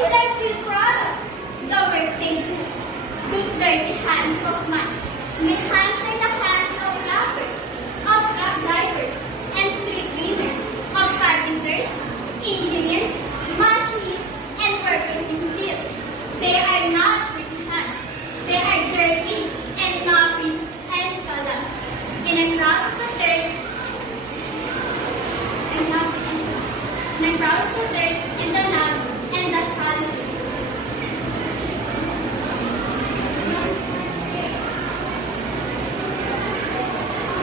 should I feel proud of? The work they do. Those dirty hands of mine. My hands are the hands of lappers, of truck drivers, and street cleaners, of carpenters, engineers, machinists, and workers in steel. They are not pretty hands. They are dirty and knobby and callous. And I'm proud of the dirt. And I'm proud of the dirt and the knobs and the calluses.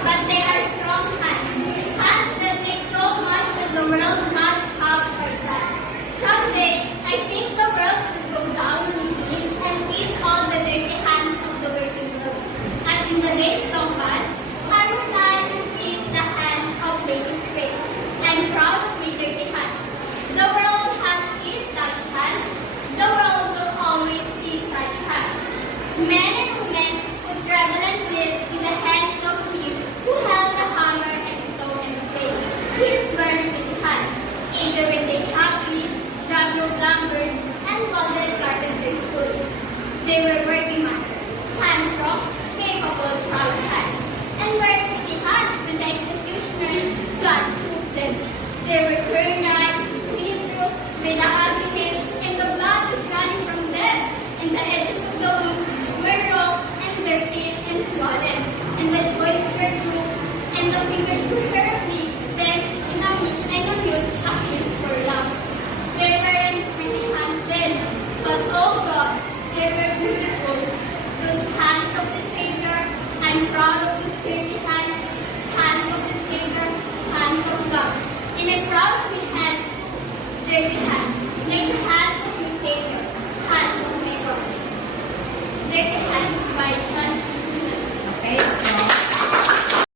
But they are strong hands. Hands that make so much that the world must have for that. Someday, I think the world should go down on its knees and kiss all the dirty hands of the working world. As in the days gone past, I would like to kiss the hands of Lady Spring. I'm proud of my dirty hands. The world has kissed such hands. The world will always kiss such hands. Men and women who travel and live in the hands of him who held the hammer and saw and played. His were with hands, either when they chopped trees, dug lumbers, and molded carpenters' tools. They were working minds, hands strong, capable, proud hands, and were pretty hands when the executioners got through them. They were turned right, clean through, with the ugly nails, and the blood was running from them, and the edges of the wounds were raw and dirty and swollen, and the joints were through, and the fingers were terribly bent in a mute appeal for love. They weren't pretty hands then, but oh God, they were beautiful. Those hands of the Savior, I'm proud of those dirty hands, hands of the Savior, hands of God. And I'm proud of my hands, dirty